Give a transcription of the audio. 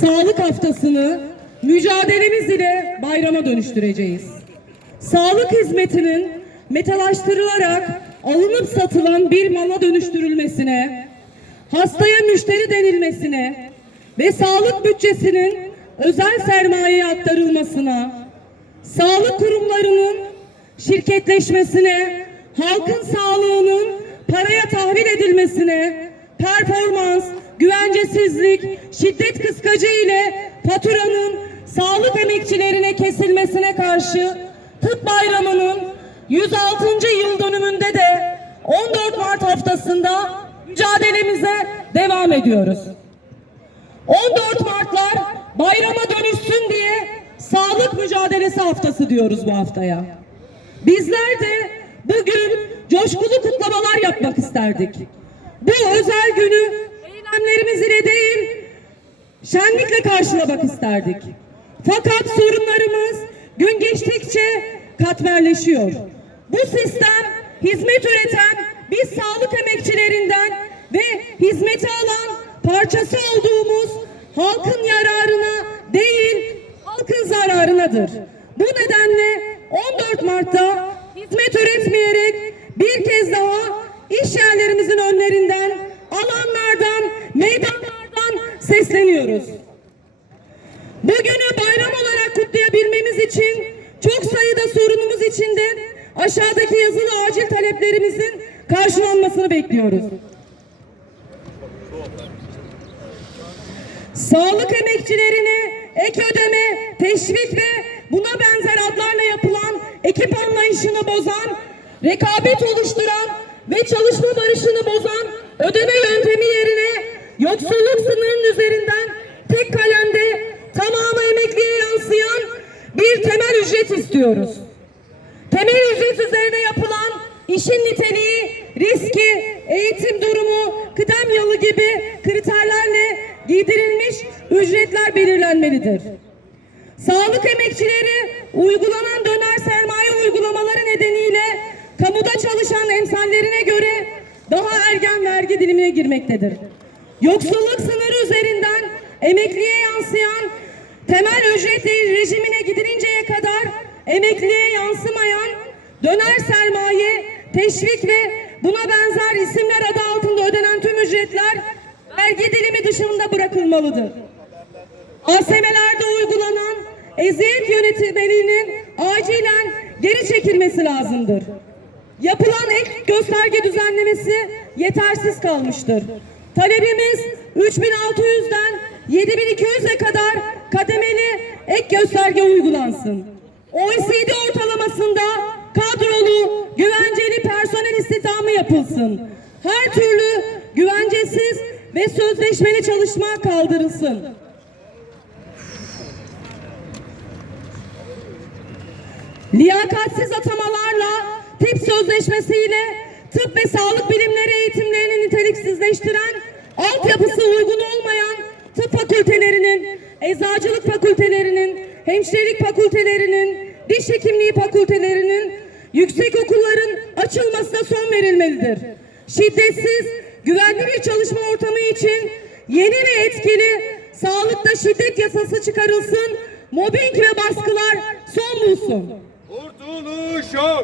Sağlık haftasını mücadelemiz ile bayrama dönüştüreceğiz. Sağlık hizmetinin metalaştırılarak alınıp satılan bir mala dönüştürülmesine, hastaya müşteri denilmesine ve sağlık bütçesinin özel sermayeye aktarılmasına, sağlık kurumlarının şirketleşmesine, halkın sağlığının paraya tahvil edilmesine, performans, güvencesizlik, şiddet kıskacı ile faturanın sağlık emekçilerine kesilmesine karşı tıp bayramının 106. yıl dönümünde de 14 Mart haftasında mücadelemize devam ediyoruz. 14 Martlar bayrama dönüşsün diye sağlık mücadelesi haftası diyoruz bu haftaya. Bizler de bugün coşkulu kutlamalar yapmak isterdik. Bu özel günü eylemlerimiz ile değil, şenlikle karşılamak isterdik. Fakat sorunlarımız gün geçtikçe katmerleşiyor. Bu sistem hizmet üreten biz sağlık emekçilerinden ve hizmeti alan parçası olduğumuz halkın yararına değil halkın zararınadır. Bu nedenle 14 Mart'ta hizmet üretmeyerek bir kez daha meydanlardan sesleniyoruz. Bugünü bayram olarak kutlayabilmemiz için çok sayıda sorunumuz içinde aşağıdaki yazılı acil taleplerimizin karşılanmasını bekliyoruz. Sağlık emekçilerine ek ödeme, teşvik ve buna benzer adlarla yapılan ekip anlayışını bozan, rekabet oluşturan ve çalışma barışını bozan ödeme yoksulluk sınırının üzerinden tek kalemde tamamı emekliye yansıyan bir temel ücret istiyoruz. Temel ücret üzerine yapılan işin niteliği, riski, eğitim durumu, kıdem yılı gibi kriterlerle giydirilmiş ücretler belirlenmelidir. Sağlık emekçileri uygulanan döner sermaye uygulamaları nedeniyle kamuda çalışan emsallerine göre daha erken vergi dilimine girmektedir. Yoksulluk sınırı üzerinden emekliye yansıyan temel ücret rejimine gidilinceye kadar emekliye yansımayan döner sermaye, teşvik ve buna benzer isimler adı altında ödenen tüm ücretler vergi dilimi dışında bırakılmalıdır. ASM'lerde uygulanan eziyet yönetimlerinin acilen geri çekilmesi lazımdır. Yapılan ek gösterge düzenlemesi yetersiz kalmıştır. Talebimiz 3600'den 7200'e kadar kademeli ek gösterge uygulansın. OECD ortalamasında kadrolu, güvenceli personel istihdamı yapılsın. Her türlü güvencesiz ve sözleşmeli çalışma kaldırılsın. Liyakatsiz atamalarla tip sözleşmesiyle tıp ve sağlık bilimleri eğitimlerini niteliksizleştiren, altyapısı uygun olmayan tıp fakültelerinin, eczacılık fakültelerinin, hemşirelik fakültelerinin, diş hekimliği fakültelerinin, yüksek okulların açılmasına son verilmelidir. Şiddetsiz, güvenli bir çalışma ortamı için yeni ve etkili sağlıkta şiddet yasası çıkarılsın, mobbing ve baskılar son bulsun. Kurtuluş yok.